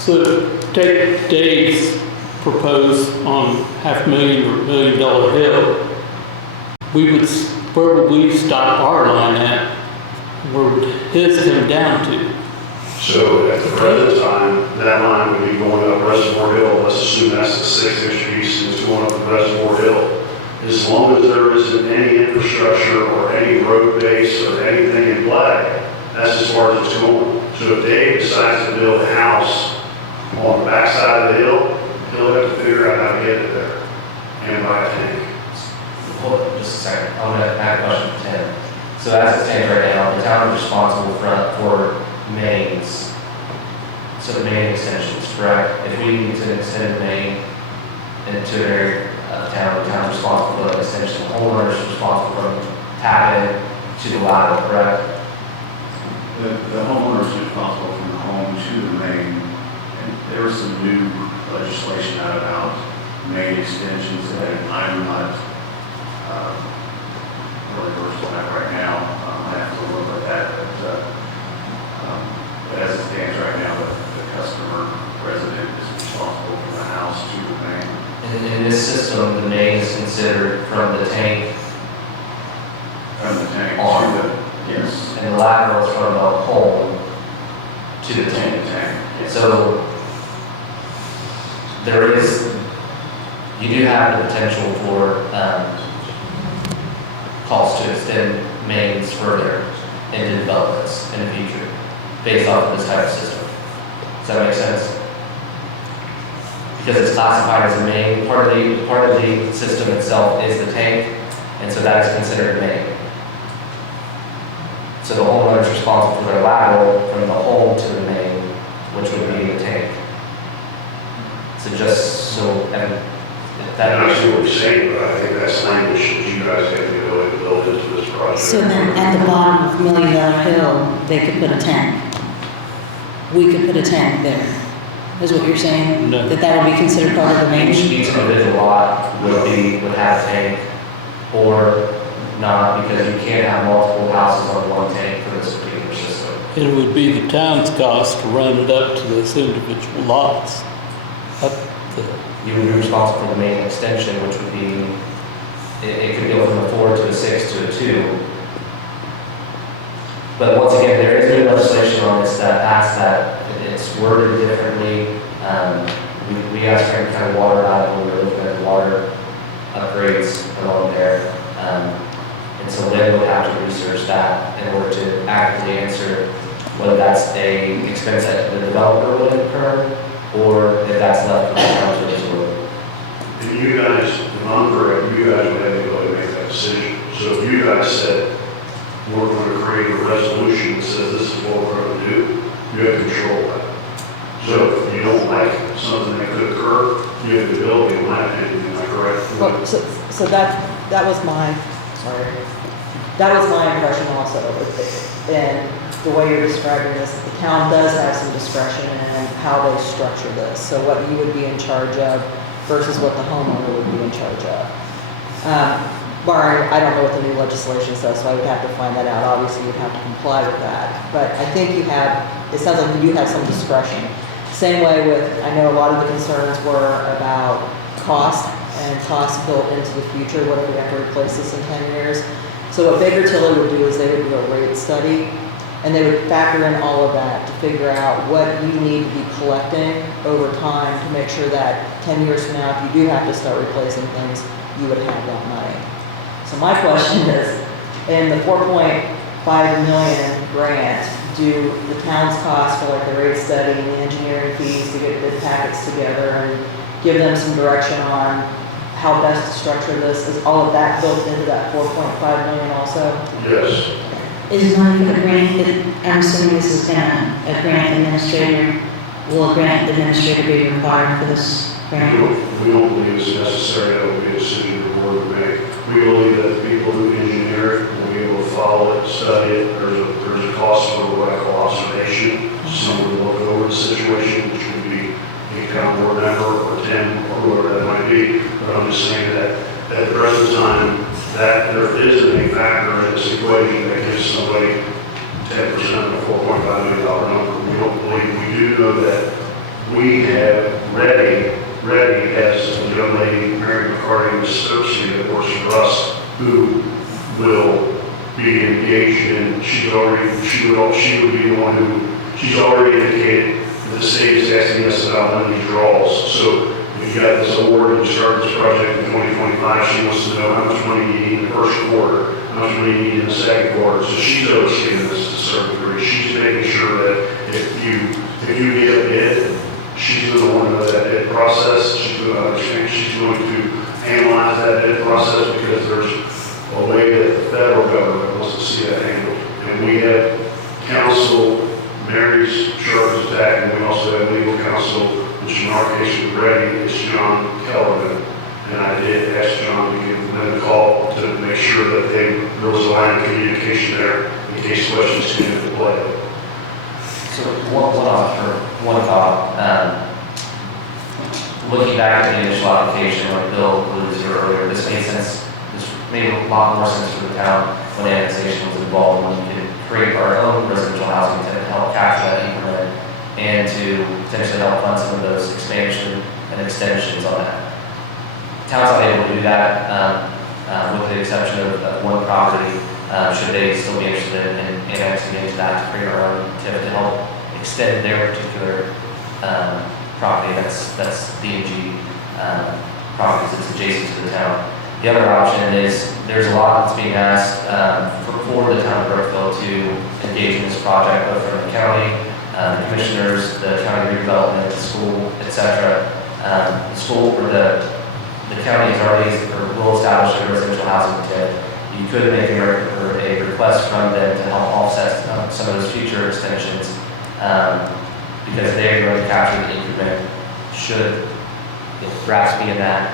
So take Dave's proposed on $500,000 or $1 million hill. Where would we stop our line at? Where would his come down to? So at the present time, that line would be going up Reservoir Hill. Let's assume that's the 6-inch piece and it's going up the Reservoir Hill. As long as there isn't any infrastructure or any road base or anything in play, that's as far as it's going. So if Dave decides to build a house on the backside of the hill, he'll have to figure out how to get it there and buy a tank. Hold on just a second. I'm going to add a question to Tim. So as it stands right now, the town is responsible for mains. So the main extensions, correct? If we need to extend the main into an area of town, the town is responsible for the extension. The homeowner is responsible for tapping to the lateral, correct? The homeowner is responsible from the home to the main. And there was some new legislation out about main extensions that I'm not really versed on that right now. I have to look at that, but as it stands right now, the customer resident is responsible for the house to the main. And in this system, the main is considered from the tank From the tank on. to the, yes, And the lateral is from the home to the tank. Yes. So there is, you do have the potential for costs to extend mains further into developments in the future based off of this type of system. Does that make sense? Because it's classified as a main, part of the system itself is the tank, and so that is considered a main. So the homeowner is responsible for their lateral from the home to the main, which would be the tank. So just so, and that I see what you're saying, but I think that's language that you guys have to go and build into this project. So then at the bottom of $1 Million Hill, they could put a tank. We could put a tank there, is what you're saying? No. That would be considered part of the main? each individual lot would have a tank, or not, because you can't have multiple houses on one tank for this particular system. It would be the town's cost to run it up to those individual lots. You would be responsible for the main extension, which would be, it could go from a 4 to a 6 to a 2. But once again, there is new legislation on this that asks that it's worded differently. We asked for kind of water out when we were looking at water upgrades along there. And so Lynn would have to research that in order to accurately answer whether that's a expense that the developer would incur or if that's left for the town to absorb. And you guys, if I'm correct, you guys would have to go and make that decision. So if you guys said, we're going to create a resolution that says this is what we're going to do, you have control of that. So if you don't like something that could occur, you have the ability, in my opinion, am I correct? Well, so that was my, sorry, that was my impression also. And the way you're describing this, the town does have some discretion in how they structure this. So what you would be in charge of versus what the homeowner would be in charge of. Barring, I don't know what the new legislation says, so I would have to find that out. Obviously, you'd have to comply with that. But I think you have, it sounds like you do have some discretion. Same way with, I know a lot of the concerns were about cost and cost built into the future. What if we have to replace this in 10 years? So what Baker Tilly would do is they would do a rate study, and they would factor in all of that to figure out what you need to be collecting over time to make sure that 10 years from now, if you do have to start replacing things, you would have that money. So my question is, in the $4.5 million grant, do the town's cost for like the rate study and the engineering fees to get the packets together and give them some direction on how best to structure this? Is all of that built into that $4.5 million also? Yes. Is money for the grant, I'm assuming this is a grant administrator, will a grant administrator be required for this grant? We don't believe it's necessary. That would be a decision the board would make. We believe that the people who engineer it will be able to follow it, study it. There's a cost for what I call observation. Someone will look over the situation, which would be a town board member or Tim or whoever that might be. But I'm just saying that at the present time, that there isn't a factor in this equation that gives somebody 10% of a $4.5 million number. We don't believe, we do know that we have Ready has a young lady, Mary McCarty, Cersei, that works for us, who will be engaged in, she would be the one who, she's already indicated that the state is asking us about money draws. So if you got this award and you start this project in 2025, she wants to know how much money you need in the first quarter, how much money you need in the second quarter. So she's overseeing this to a certain degree. She's making sure that if you get a bid, she's going to want to know that bid process. She's going to understand. She's going to analyze that bid process because there's a way that the federal government wants to see that handled. And we have counsel, Mary's charge of attack, and we also have legal counsel, which in our case is Ready, is John Kellerman. And I did ask John to give them a call to make sure that there was a line of communication there in case questions came into play. So one thought, looking back at the initial application, like Bill alluded to earlier, this made sense, this made a lot more sense for the town when annexation was involved, when we could create our own residential housing to help capture that increment and to potentially help fund some of those expansion and extensions on that. Town's not able to do that, with the exception of one property. Should they still be interested in annexing into that to create our own TIF to help extend their particular property, that's D&G properties that's adjacent to the town. The other option is there's a lot that's being asked for the town of Brookville to engage in this project, both from the county, the commissioners, the county redevelopment, the school, etc. The school or the county has already or will establish a residential housing TIF. You could make a request from them to help offset some of those future extensions because they're going to capture the increment should perhaps be in that,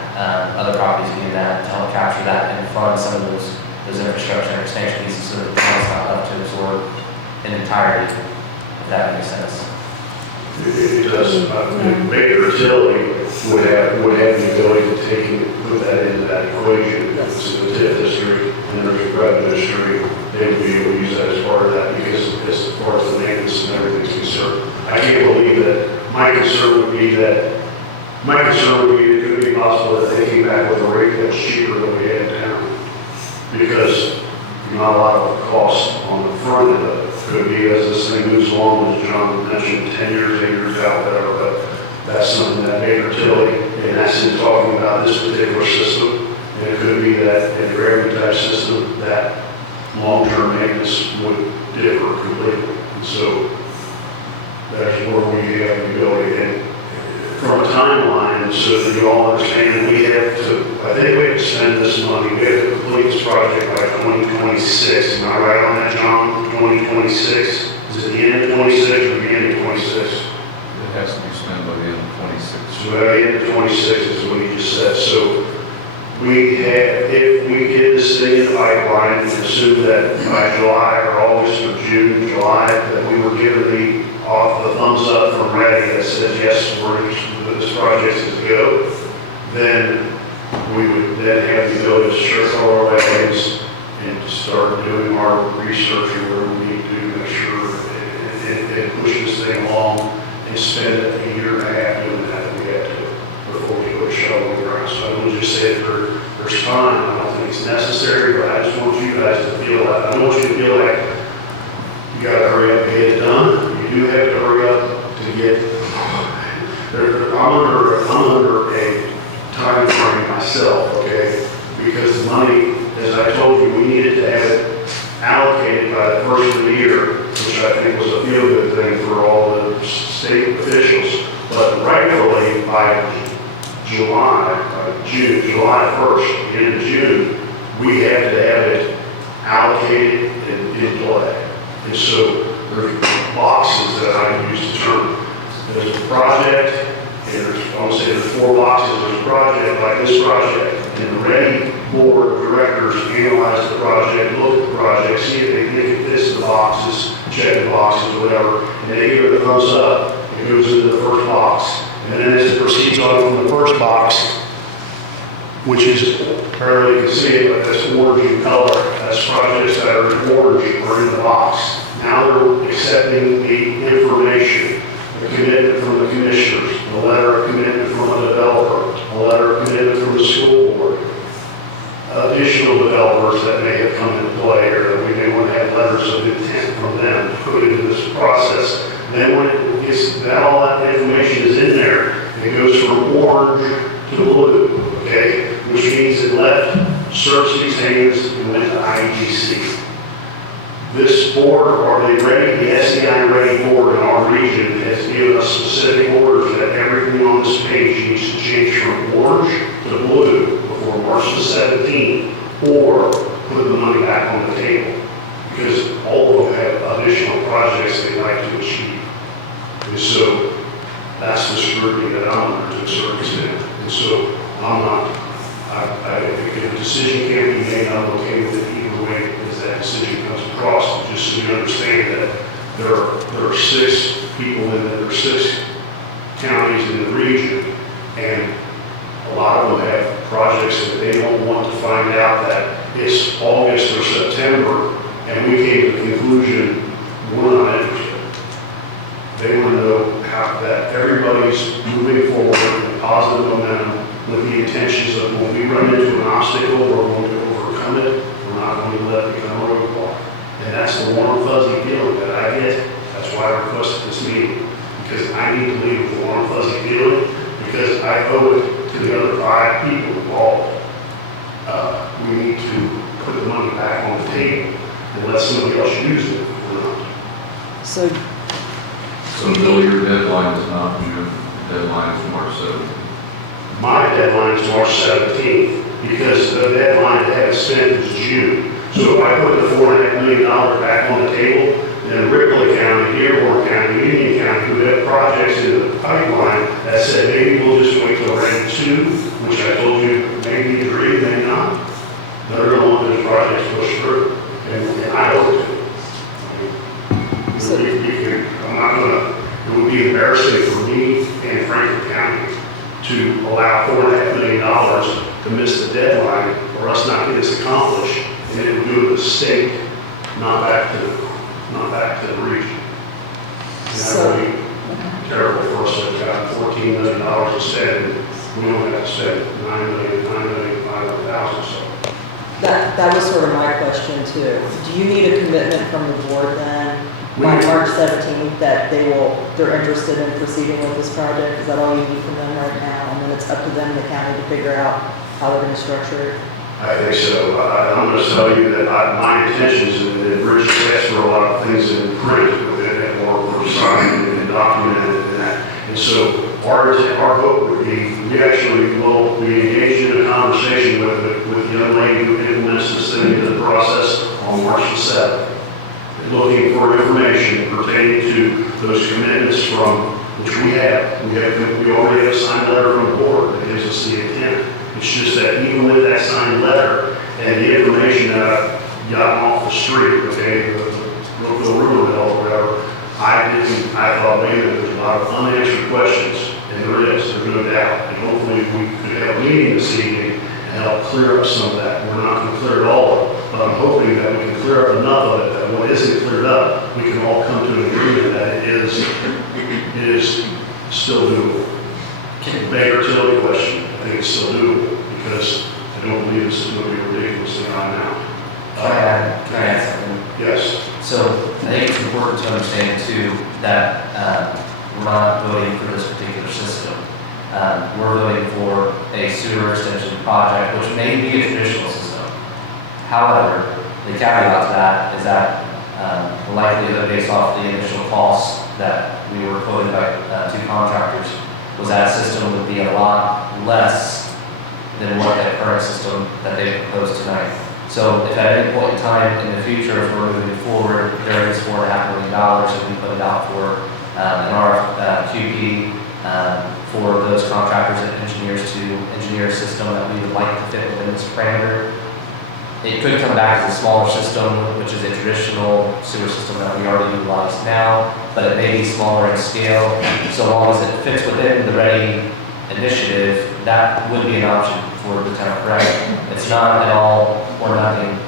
other properties be in that, to help capture that and fund some of those infrastructure and expansion pieces so that the town's not left to absorb in entirety, if that makes sense. It does. Baker Utility would have the ability to put that into that equation. It's in the TIF district, and there's a revenue district. They would be able to use that as part of that because as far as the maintenance and everything's concerned. I can't believe that. My concern would be it could be possible that they came back with a rate that's cheaper than we had down. Because not a lot of cost on the front end of it. Could be as this thing moves along, as John mentioned, 10 years, 8 years out, whatever, but that's something that Baker Utility, and that's in talking about this particular system, and it could be that in the revenue type system, that long-term maintenance would differ completely. And so that's where we have the ability. And from a timeline, so that you all understand, we have to, I think we have to spend this money, we have to complete this project by 2026. Am I right on that, John? 2026? Is it the end of 26 or the beginning of 26? It has to be spent by the end of 26. So by the end of 26 is what you just said. So we have, if we get this thing in the pipeline and assume that by July or August or June, July, that we were given the thumbs up from Ready that says, yes, this project is to go, then we would then have the ability to circle our wagons and to start doing our research where we need to make sure and push this thing along and spend a year and a half doing that if we have to before we put a shovel in the ground. So I would just say that there's time. I don't think it's necessary, but I just want you guys to feel like, I don't want you to feel like you got to hurry up and get it done. You do have to hurry up to get. I'm under a time frame myself, okay? Because the money, as I told you, we needed to have it allocated by the first of the year, which I think was a feel-good thing for all the state officials. But rightfully, by July 1st, the end of June, we had to have it allocated and in play. And so there's boxes that I use to determine. There's a project, and I want to say there's 4 boxes. There's a project like this project, and the Ready board of directors analyze the project, look at the project, see if they think it fits the boxes, check the boxes, whatever, and they give it a thumbs up. It goes into the first box, and then as it proceeds on from the first box, which is, apparently you can see it, but that's orange in color. That's projects that are in orange or in the box. Now they're accepting the information. a commitment from the commissioners, a letter of commitment from a developer, a letter of commitment from the school board, additional developers that may have come into play, or that we may want to have letters of intent from them to put into this process. Then when it gets, that all that information is in there, it goes from orange to blue, okay? Which means it left Cersei's hands and went to IEDC. This board, or the SEI READI board in our region, has given us specific orders that everything on this page needs to change from orange to blue before March the 17th, or put the money back on the table, because all of them have additional projects they'd like to achieve. And so that's the scrutiny that I'm under to a certain extent. And so I'm not, if a decision can be made, I'm okay with it either way as that decision comes across. Just so you understand that there are 6 people there are 6 counties in the region, and a lot of them have projects that they don't want to find out that it's August or September, and we came to the conclusion we're not interested. They want to know how that everybody's moving forward in positive momentum with the intentions of when we run into an obstacle, we're going to overcome it. We're not going to let it become a roadblock. And that's the warm fuzzy feeling that I get. That's why I requested this meeting, because I need to leave with a warm fuzzy feeling, because I owe it to the other 5 people involved. We need to put the money back on the table and let somebody else use it. So, So Bill, your deadline is not June, deadline is March 7th. My deadline is March 17th, because the deadline to have it spent is June. So if I put the $4.5 million back on the table, then Ripley County, Dearborn County, Union County, who have projects in the pipeline that said maybe we'll just wait till round 2, which I told you maybe agree, maybe not. They're going to want those projects pushed through, and I hope to. I'm not going to, it would be embarrassing for me and Franklin County to allow $4.5 million to miss the deadline, or us not get this accomplished, and it would go to the state, not back to the region. And that would be terrible for us to have got $14 million to spend. We only have to spend $9,500,000. So that was sort of my question too. Do you need a commitment from the board then by March 17th that they're interested in proceeding with this project? Is that all you need from them right now? And then it's up to them, the county, to figure out how they're going to structure it? I think so. I'm going to tell you that my intentions, and Richard asked for a lot of things in print or signed and documented and that. And so our hope would be, we actually will be engaged in a conversation with the young lady who implements this thing into the process on March the 7th. Looking for information pertaining to those commitments from which we already have a signed letter from the board that gives us the intent. It's just that even with that signed letter and the information that I've gotten off the street, okay, the Brookville Riverville or whatever, I thought maybe there's a lot of unanswered questions, and there's no doubt. And hopefully we could have a meeting this evening and help clear up some of that. We're not going to clear it all up, but I'm hoping that we can clear up enough of it that what isn't cleared up, we can all come to an agreement that it is still doable. Bigger utility question, I think it's still doable, because I don't believe this is going to be ridiculously high now. Can I add something? Yes. So I think it's important to understand too that we're not voting for this particular system. We're voting for a sewer extension project, which may be a traditional system. However, the caveat to that is that the likelihood based off the initial costs that we were quoted by 2 contractors was that system would be a lot less than what the current system that they proposed tonight. So if at any point in time in the future, if we're moving forward, there is $4.5 million that we put it out for an RFQ for those contractors and engineers to engineer a system that we would like to fit within this parameter. It could come back as a smaller system, which is a traditional sewer system that we already utilize now, but it may be smaller in scale. So long as it fits within the READI initiative, that would be an option for the town, correct? It's not at all or nothing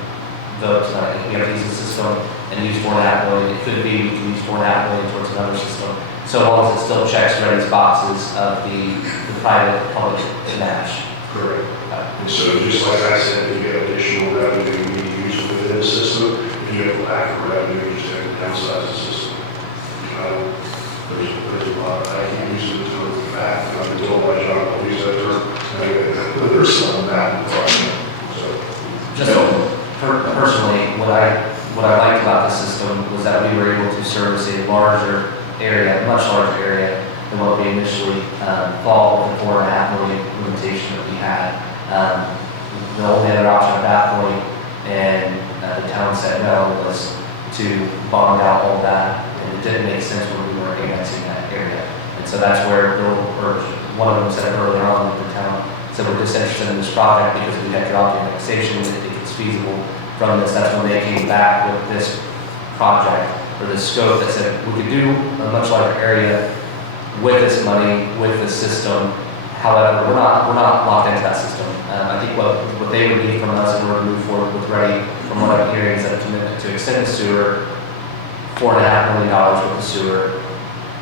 vote tonight. If we have to use the system and use $4.5 million, it could be we can use $4.5 million towards another system. so long as it still checks Ready's boxes of the private, public match. Correct. And so just like I said, if you get additional revenue, you need to use it within the system. If you have lack of revenue, you just have to downsize the system. There's a lot, I can't use the term back, I've been told by John, I'll use that term. There's some back in the project, so. Just personally, what I liked about the system was that we were able to service a larger area, much larger area than what we initially thought with the 4.5 million limitation that we had. The only other option at that point, and the town said no, was to bond out all that, and it didn't make sense when we were annexing that area. And so that's where Bill, or one of them said earlier on in the town, said we're disinterested in this project because we had dropped the annexation, we didn't think it's feasible from this. That's when they came back with this project, or this scope that said we could do a much larger area with this money, with this system. However, we're not locked into that system. I think what they would need from us in order to move forward with Ready, from what I'm hearing, is that a commitment to extend the sewer, $4.5 million with the sewer,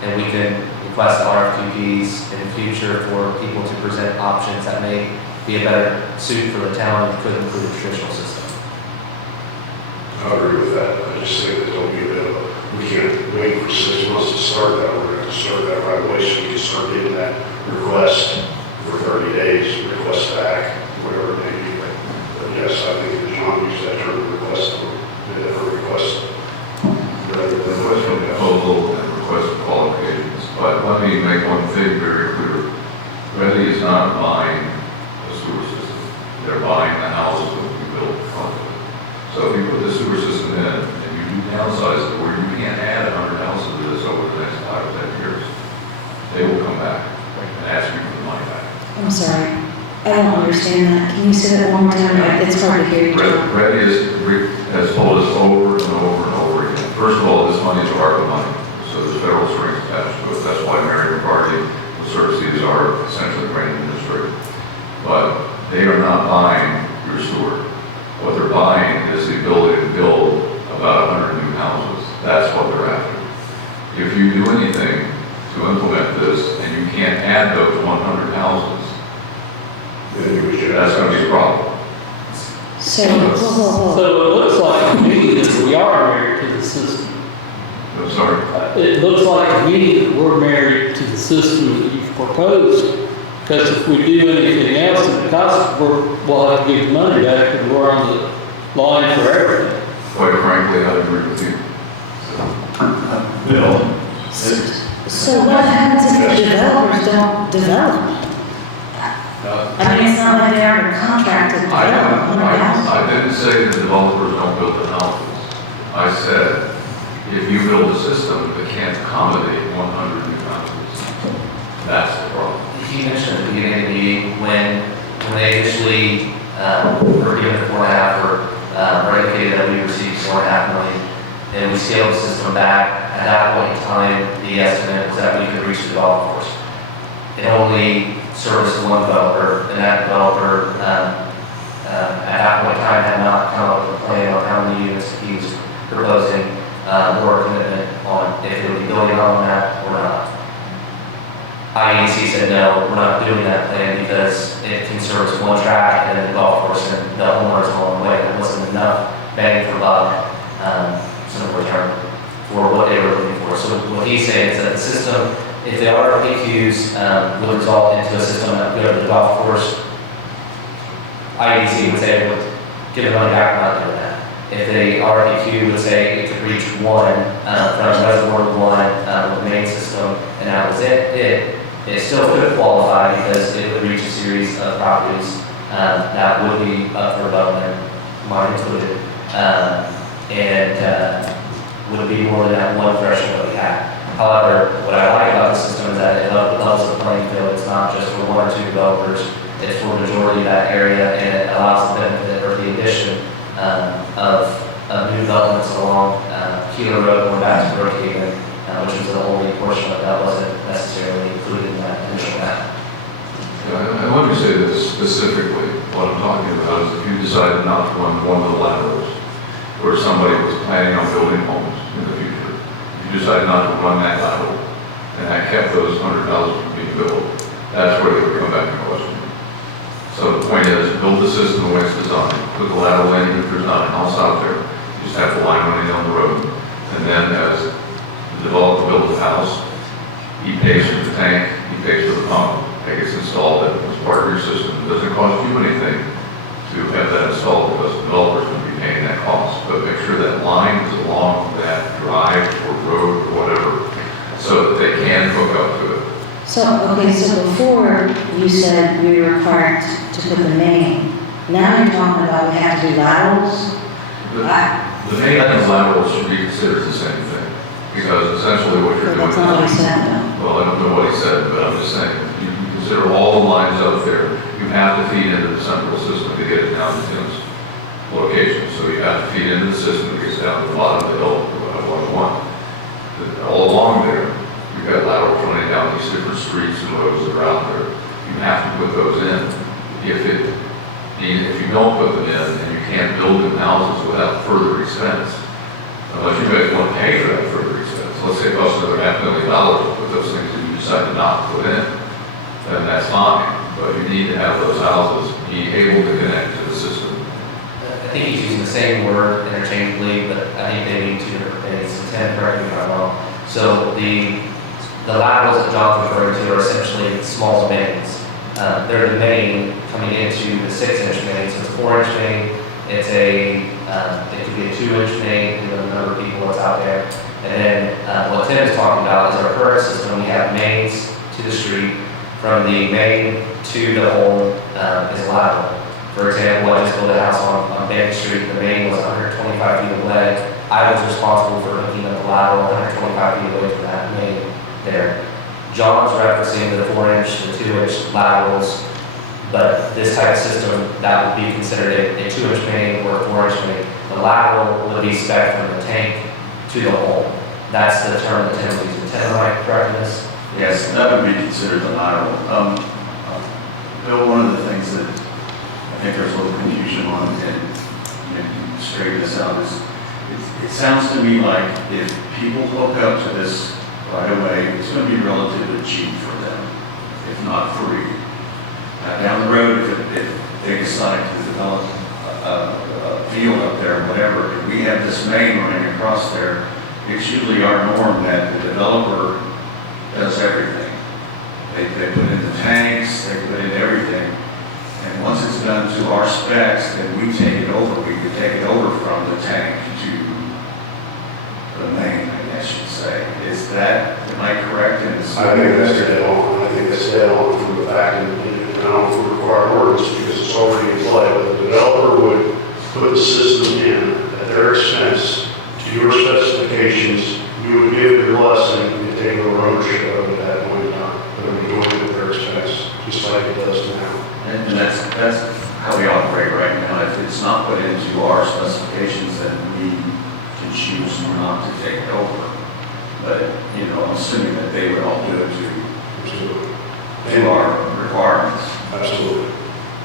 and we can request RFQPs in the future for people to present options that may be a better suit for the town and could include a traditional system. I agree with that. I just think that there'll be a bit of we can't wait for 6 months to start that. We're going to have to start that right away so we can start getting that request for 30 days, request back, whatever it may be. But yes, I think that John used that term, request, request. Proposal and request qualifications. But let me make one thing very clear. Ready is not buying a sewer system. They're buying the houses that we built from it. So if you put the sewer system in and you do downsize it where you can't add 100 houses to this over the next 5 or 10 years, they will come back and ask you for the money back. I'm sorry, I don't understand that. Can you say that one more time? It's hard to hear you. Ready has told us over and over and over again. First of all, this money is ARPA money, so there's federal strings attached to it. That's why Mary McCarty will serve these are essentially grant administrator. But they are not buying your sewer. What they're buying is the ability to build about 100 new houses. That's what they're after. If you do anything to implement this and you can't add those 100 houses, that's going to be a problem. So it looks like to me that we are married to the system. I'm sorry. It looks like to me that we're married to the system that you've proposed. Because if we do anything else in the cost, we'll have to give money back and we're on the line for everything. Quite frankly, I agree with you. Bill? So what happens if the developers don't develop? I mean, it's not like they're under contract to develop 100 houses. I didn't say the developers don't build the houses. I said, if you build a system that can't accommodate 100 new houses, that's the problem. He mentioned at the beginning of the meeting when they initially were given the 4.5 or indicated that we received 4.5 million, and we scaled the system back. At that point in time, the estimate was that we could reach the golf course. It only serviced one developer, and that developer at that point in time had not come up with a plan on how many units he was proposing or a commitment on if they would be building on that or not. IEC said, no, we're not doing that plan because it can service one track and then the golf course and the homeowners along the way. It wasn't enough bang for buck, some return for what they were looking for. So what he's saying is that the system, if the RFQs would result into a system that would go to the golf course, IEC would say it would give the money back, we're not doing that. If the RFQ would say it could reach one from Reservoir Road, the main system, and that was it still could qualify because it would reach a series of properties that would be up for development, mine included, and would be more than that one threshold that we had. However, what I like about the system is that it levels the playing field. It's not just for 1 or 2 developers, it's for the majority of that area, and it allows the benefit or the addition of new developments along Keeler Road going back to Brookhaven, which was the only portion of that wasn't necessarily included in that initial map. And let me say this specifically. What I'm talking about is if you decided not to run one of the laterals where somebody was planning on building homes in the future, if you decided not to run that lateral and that kept those 100,000 from being built, that's where they would come back and question. So the point is, build the system the way it's designed, put the lateral in if there's not a house out there, you just have the line running down the road. And then as the developer builds the house, he pays for the tank, he pays for the pump, that gets installed as part of your system. It doesn't cost you anything to have that installed because the developer's going to be paying that cost. But make sure that line is along that drive or road or whatever so that they can hook up to it. So, okay, so before you said we were required to put the main. Now you're talking about we have to do laterals? The main and the lateral should be considered the same thing because essentially what you're doing That's not what he is, said though. well, I don't know what he said, but I'm just saying, you consider all the lines out there, you have to feed into the central system to get it down to Tim's location. So you have to feed into the system that gets down to the bottom of the hill, all along there, you've got laterals running down these different streets and roads that are out there. You have to put those in. If you don't put them in, then you can't build them houses without further expense. Unless you guys want to pay for that further expense. Let's say it costs another $500,000 to put those things that you decide to not put in, then that's fine. But you need to have those houses be able to connect to the system. I think he's using the same word interchangeably, but I think they mean two different things. Tim, correct me if I'm wrong. So the laterals that John's referring to are essentially small mains. They're the main coming into the 6-inch main, so it's a 4-inch main. It's it could be a 2-inch main, you know, the number of people that's out there. And then what Tim is talking about is our current system. We have mains to the street. From the main to the home is lateral. For example, I just built a house on Bank Street. The main was 125 feet away. I was responsible for hooking up the lateral 125 feet away from that main there. John's referencing the 4-inch, the 2-inch laterals, but this type of system, that would be considered a 2-inch main or a 4-inch main. The lateral would be spec from the tank to the home. That's the term that Tim uses. Tim, am I correct in this? Yes, that would be considered the lateral. Bill, one of the things that I think there's a little confusion on, and you straighten this out, is it sounds to me like if people hook up to this right away, it's going to be relatively cheap for them, if not free. Down the road, if they decide to develop a field up there or whatever, if we have this main running across there, it's usually our norm that the developer does everything. They put in the tanks, they put in everything. And once it's done to our specs, then we take it over. We could take it over from the tank to the main, I guess you'd say. Is that, am I correct in this? I think that's dead on. I think that's dead on from the fact and I don't know if we require orders because it's already in play. But the developer would put the system in at their expense to your specifications. You would give your blessing and take over ownership of it at that point in time. But we're doing it at their expense, just like it does now. And that's how we operate right now. If it's not put into our specifications, then we can choose not to take it over. But, you know, I'm assuming that they would all do it to our requirements. Absolutely.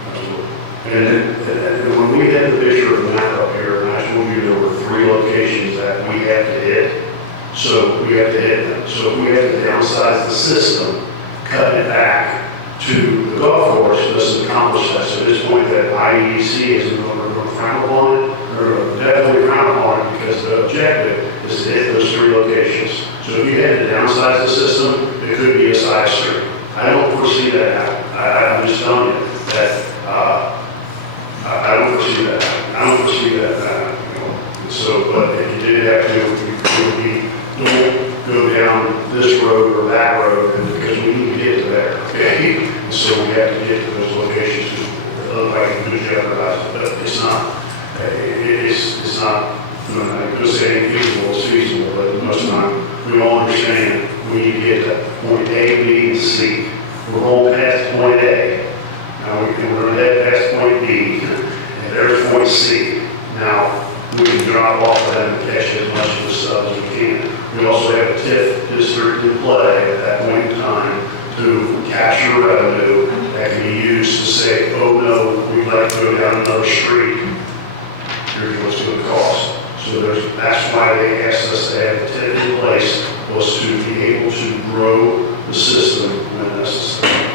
Absolutely. And when we had the picture of the map up here, and I told you there were 3 locations that we have to hit, so we have to hit them. So if we have to downsize the system, cut it back to the golf course, doesn't accomplish that. So at this point, that IEDC isn't going to frown upon it, or definitely frown upon it, because the objective is to hit those 3 locations. So if you had to downsize the system, it could be a side street. I don't foresee that happening. I'm just telling you that I don't foresee that happening. I don't foresee that happening. You know? So, but if you did have to, don't go down this road or that road, because we need to get to there. Okay? And so we have to get to those locations. Otherwise, we could jeopardize it. But it's not. It's not. I could say feasible. It's feasible, but most of the time we all understand we need to get to point A, B, and C. We're going past point A. Now we're going to head past point B, and there's point C. Now we can drop off of that and catch as much of the stuff as we can. We also have a TIF district in play at that point in time to capture revenue that can be used to say, oh no, we'd like to go down another street. Here's what's going to cost. So that's why they asked us to have a TIF in place, was to be able to grow the system when necessary.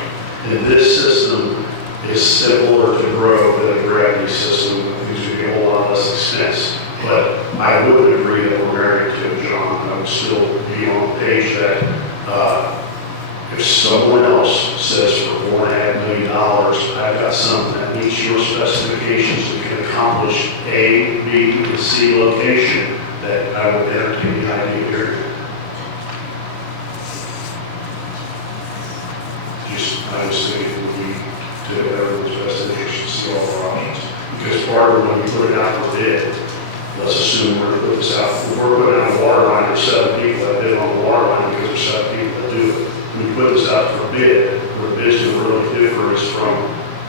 And this system is simpler to grow than a gravity system, because would be a whole lot less expense. But I would agree that we're married to John. I would still be on the page that if someone else says for $4.5 million, I've got something that meets your specifications and can accomplish A, B, and C location, that I would entertain the idea here. I just think it would be to everyone's best interest to see all our options. Because part of when we put it out for bid, let's assume we're going to put this out, if we're putting out a water line, there's 7 people that bid on the water line because there's 7 people that do it. When we put this out for bid, where bids can really differ is from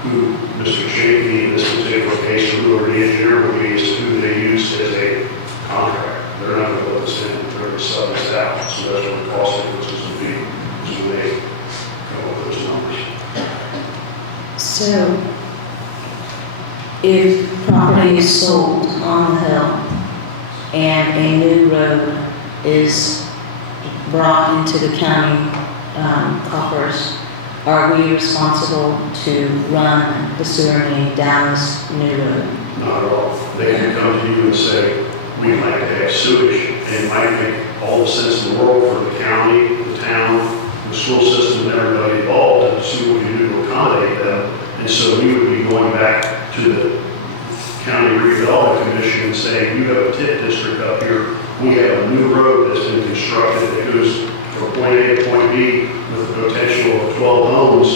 who Mr. Chafee, in this particular case, or whoever the engineer would be, is who they use as a contract. They're not going to put this in, they're going to sub this out. So that's what the cost differences would be, is when they come up with those numbers. So, if property is sold on the hill and a new road is brought into the county coffers, are we responsible to run the sewer main down this new road? Not at all. They can come to you and say, we'd like to have sewage, and it might make all the sense in the world for the county, the town, the school system, and everybody involved, and see what we can do to accommodate them. And so we would be going back to the County Redevelopment Commission and saying, you have a TIF district up here, we have a new road that's been constructed that goes from point A to point B with the potential of 12 homes.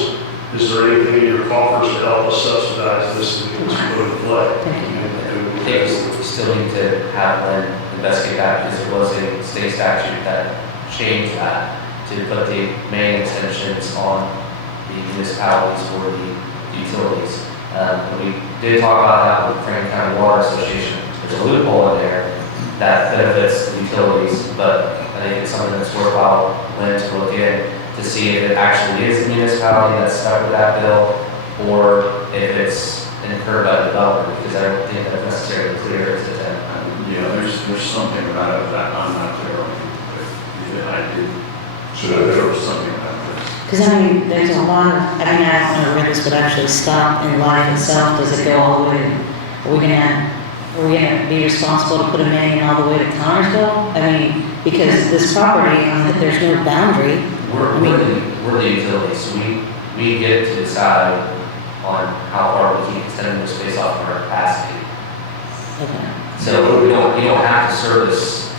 Is there anything in your coffers to help us subsidize this and get this put in play? I think we still need to have Lynn investigate that, because it was a state statute that changed that to put the main extensions on the municipalities or the utilities. We did talk about that with the Franklin County Water Association. There's a loophole in there that benefits the utilities, but I think it's something that's worthwhile Lynn to look in to see if it actually is the municipality that's stuck with that bill, or if it's incurred by the developer, because I don't think that's necessarily clear to them. Yeah, there's something about it that I'm not clear on, but I did, so there was something about this. Because I mean, there's a lot of, I mean, I don't know where this would actually stop in life itself. Does it go all the way? Are we gonna be responsible to put a main all the way to Connersville? I mean, because this property, there's no boundary. We're the utilities, so we get to decide on how far we keep extending the space off of our capacity. Okay. So we don't have to service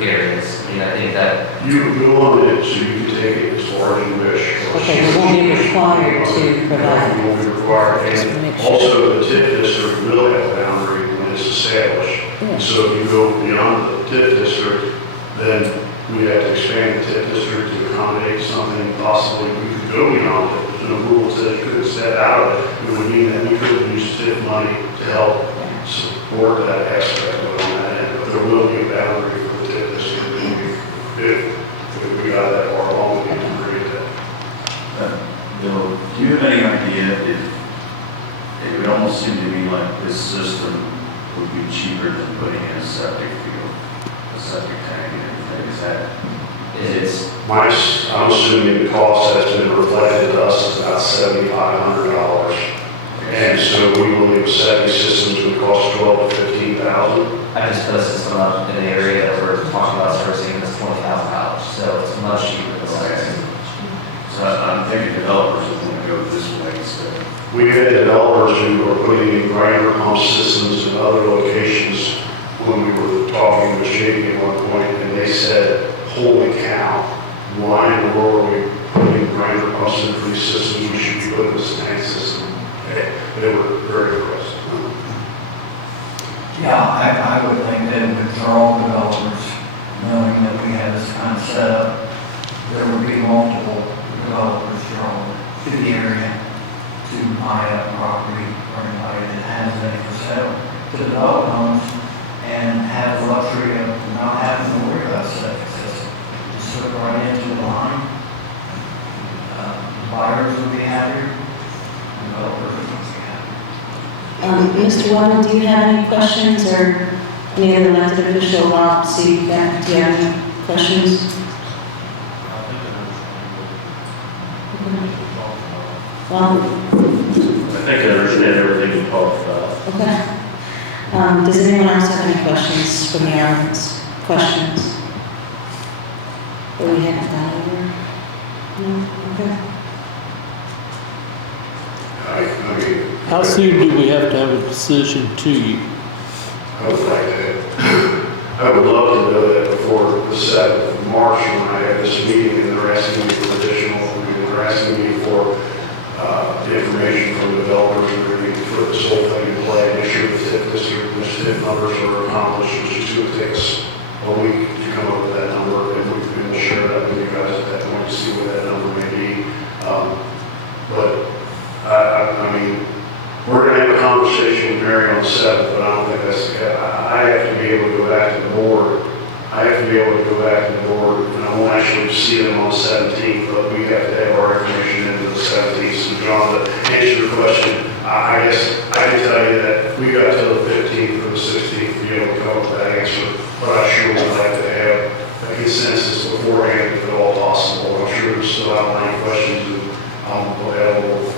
areas. I mean, I think that You go on it, so you can take it as far as you wish. Okay, we won't be required to provide. You won't be required, Just to and make sure. also the TIF district will have a boundary when it's established. Yeah. So if you go beyond the TIF district, then we have to expand the TIF district to accommodate something possibly we could go beyond it. There's no rule that says you couldn't step out of it. It would mean that we could use TIF money to help support that aspect of it on that end. But there will be a boundary for the TIF district if we got that far along, we can create that. Bill, do you have any idea if it would almost seem to me like this system would be cheaper than putting in a septic field, a septic tank and everything? Is that? I'm assuming the cost that's been reflected to us is about $7,500. And so we believe septic systems would cost $12,000 to $15,000. I just put a system up in the area that we're talking about servicing that's $20,000, so it's much cheaper than that. So I'm thinking developers are going to go this way instead. We had developers who were putting in grinder pump systems in other locations when we were talking with Jamie at one point, and they said, holy cow, why in the world are we putting grinder pumps in for these systems? We should be putting this tank system. They were very impressed. Yeah, I would think that it would draw developers, knowing that we have this kind of setup. There would be multiple developers drawn to the area to buy up property, or anybody that has any for sale, to develop homes and have the luxury of not having to worry about septic system. Just hook right into the line. Buyers would be happier, developers would be happier. Mr. Wyman, do you have any questions, or any other elected official? Rob, see, do you have any questions? Well, I think I understand everything you talked about. okay. Does anyone else have any questions from the audience? Questions? That we haven't gone over? No? Okay. I mean. How soon do we have to have a decision to you? I would like to, I would love to know that before the 7th of March when I have this meeting and they're asking me for additional, they're asking me for information from developers and everything to put this whole thing in play, make sure the TIF numbers are accomplished, which is going to take us a week to come up with that number, and we'll share that with you guys at that point to see what that number may be. But I mean, we're going to have a conversation with Mary on the 7th, but I don't think that's the case. I have to be able to go back to the board. I have to be able to go back to the board, and I won't actually see them on the 17th, but we have to have our information into the 17th. So John, to answer your question, I guess I can tell you that we got till the 15th or the 16th to be able to come up with that answer, but I sure would like to have a consensus beforehand if at all possible. I'm sure there's still outlying questions, and I'm available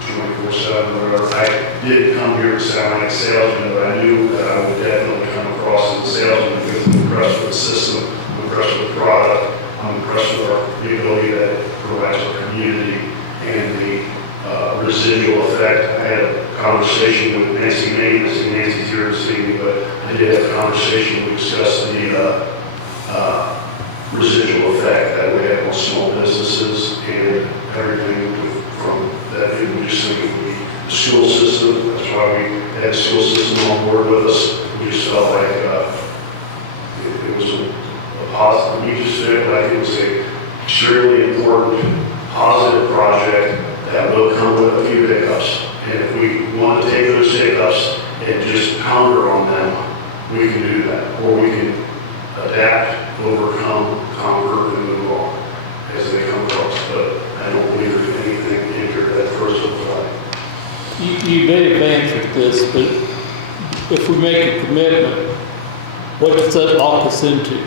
24/7 or whatever. I didn't come here to sound like a salesman, but I knew that I would definitely come across as a salesman because I'm impressed with the system, I'm impressed with the product, I'm impressed with the ability that it provides our community and the residual effect. I had a conversation with Nancy Maines, and Nancy's here to see me, but I did have a conversation, we discussed the residual effect that we have on small businesses and everything from that. We just think it would be the school system. That's why we had the school system on board with us. We just felt like it was a positive. We just felt like it was a extremely important, positive project that will come with a few hiccups. And if we want to take those hiccups and just ponder on them, we can do that. Or we can adapt, overcome, conquer, and move on as they come across. But I don't believe there's anything in here that throws us aside. You may have answered this, but if we make a commitment, what does that lock us into?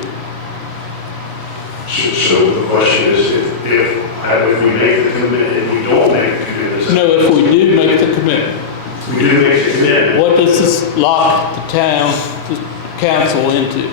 So the question is, if we make the commitment, if we don't make the commitment. No, if we do make the commitment, We do make the commitment. what does this lock the town, the council into?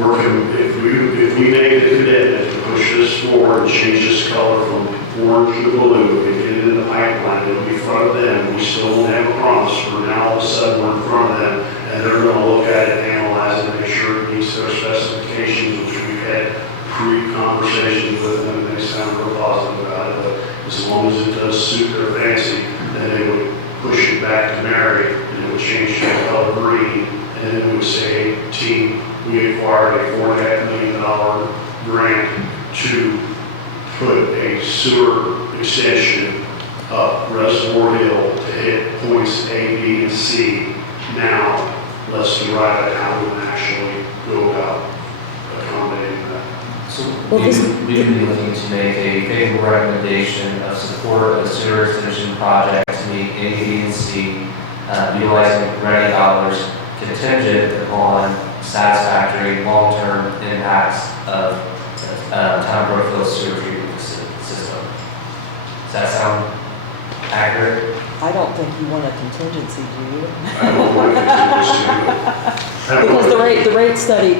If we make the commitment to push this forward and change this color from orange to blue and get it in the pipeline, it'll be in front of them. We still don't have a promise. For now, all of a sudden, we're in front of them, and they're going to look at it, analyze it, make sure it meets their specifications, which we've had pre-conversations with them, and they sound real positive about it. But as long as it does suit their fancy, then they would push it back to Mary, and it would change to the color green, and then we would say, hey, team, we acquired a $4.5 million grant to put a sewer extension up Reservoir Hill to hit points A, B, and C. Now, let's derive how we can actually go about accommodating that. So Well, we this- would be looking to make a favorable recommendation of support of the sewer extension project to meet A, B, and C, utilizing ready dollars contingent upon satisfactory long-term impacts of town Brookville sewer treatment system. Does that sound accurate? I don't think you want a contingency, do you? I don't want to continue Because the rate study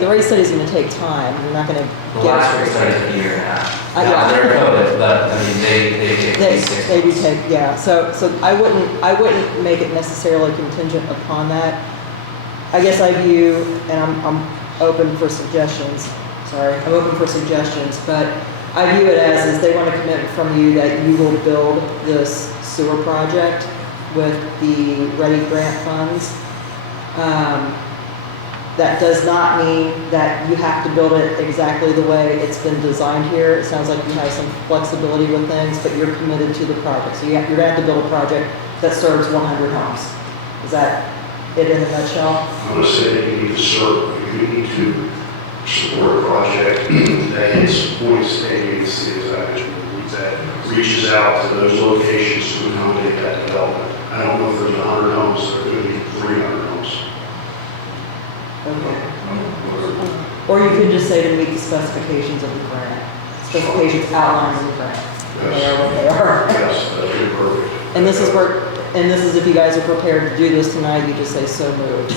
is gonna take time, we're not gonna The get. last rate study took a year and a half. Yeah. Not their code, but I mean, they They, take 6 they do months. take, yeah, so I wouldn't make it necessarily contingent upon that. I guess I view, and I'm open for suggestions, I'm open for suggestions, but I view it as they want a commitment from you that you will build this sewer project with the ready grant funds. That does not mean that you have to build it exactly the way it's been designed here. It sounds like you have some flexibility with things, but you're committed to the project. So you're gonna have to build a project that serves 100 homes. Is that it in a nutshell? I'm going to say that you need to serve, you need to support a project that hits points A, B, and C, as I mentioned, that reaches out to those locations to accommodate that development. I don't know if there's 100 homes, there could be 300 homes. Okay. Or you could just say to meet the specifications of the grant. specifications outlined in the grant. And they are what they are. Yes, that'd be perfect. And this is where, and this is if you guys are prepared to do this tonight, you just say so moved.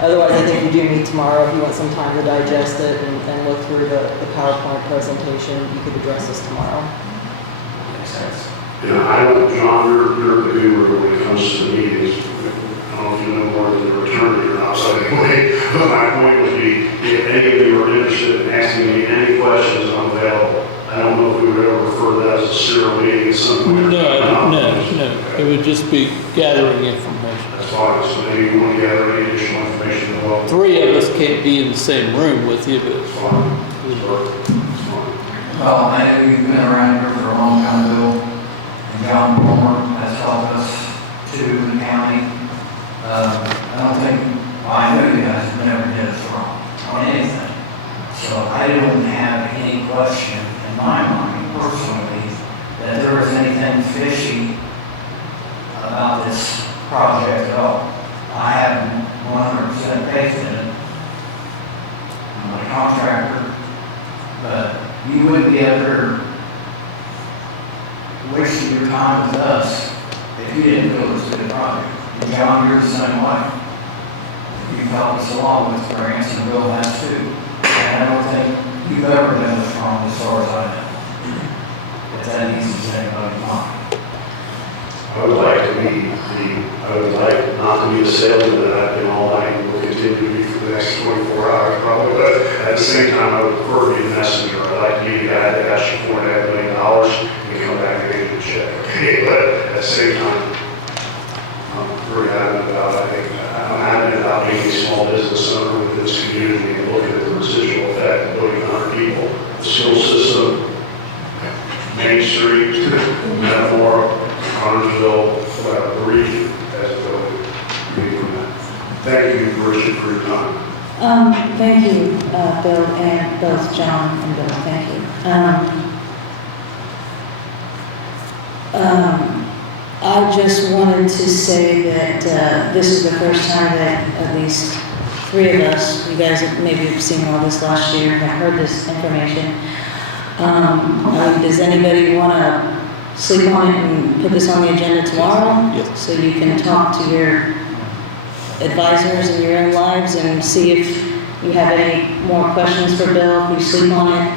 Otherwise, I think you do meet tomorrow. If you want some time to digest it and look through the PowerPoint presentation, you could address this tomorrow. Makes sense. Yeah, I don't, John, you're the guru when it comes to the meetings. I don't know if you know more than the attorney or not, so anyway, but my point would be, if any of you are interested in asking me any questions, I'm available. I don't know if we would ever refer to that as a serial meeting somewhere. No, it would just be gathering information. That's fine, so maybe you want to gather any additional information as well. Three of us can't be in the same room with you, It's but fine. It's perfect. It's fine. Well, I know you've been around here for a long time, Bill, and John Palmer has helped us to the county. I don't think, well, I know you guys have never did us wrong on anything. So I don't have any question in my mind personally that there was anything fishy about this project at all. I have 100% faith in it. I'm not a contractor, but you wouldn't be up here wasting your time with us if you didn't go to the project. And John, you're the same way. You've helped us a lot with grants, and Bill has too. And I don't think you've ever done us wrong as far as I know. If that easy as anybody's mind. I would like not to be the salesman that I've been all night and will continue to be for the next 24 hours probably, but at the same time, I would prefer to be the messenger. I'd like to be the guy that got you $4.5 million and come back and get you a check. Okay, but at the same time, I'm very adamant about, I'm adamant about being a small business owner within this community and looking at the residual effect of building 100 people, the school system, Main Street, Metamora, Connersville, the region as a building. Thank you, Richard, for your time. Thank you, Bill, and both John and Bill, thank you. I just wanted to say that this is the first time that at least three of us, you guys have maybe have seen all this last year, have heard this information. Does anybody want to sleep on it and put this on the agenda tomorrow? Yes. So you can talk to your advisors in your own lives and see if you have any more questions for Bill, if you sleep on it.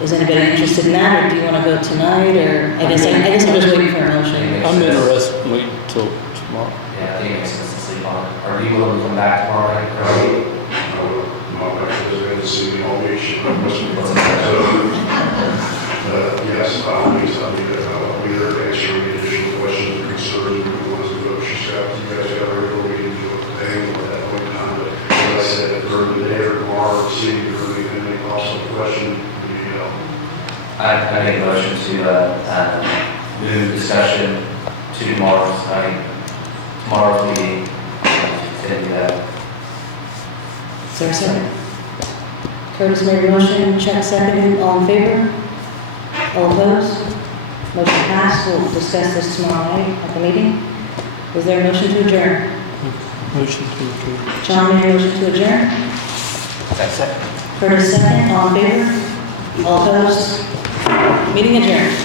Is anybody interested in that, or do you want to go tonight, or I guess I'm just waiting for a motion. I'm interested in waiting until tomorrow. Yeah, I think it makes sense to sleep on it. Are you willing to come back tomorrow night? My wife was going to see me all week. She was yes, by all means, I'll be there to answer any additional questions or concerns or ones that go. She's got, you guys got a regular meeting to handle at that point in time. But as I said, during the day or tomorrow, see if there's any possible question. I make a motion to move discussion to tomorrow's meeting. Continue that. Is there a second? Curtis made a motion, Chuck seconded, all in favor? All opposed? Motion passed, we'll discuss this tomorrow night at the meeting. Is there a motion to adjourn? Motion to approve. John made a motion to adjourn, Second. Curtis second, all in favor? All opposed? Meeting adjourned.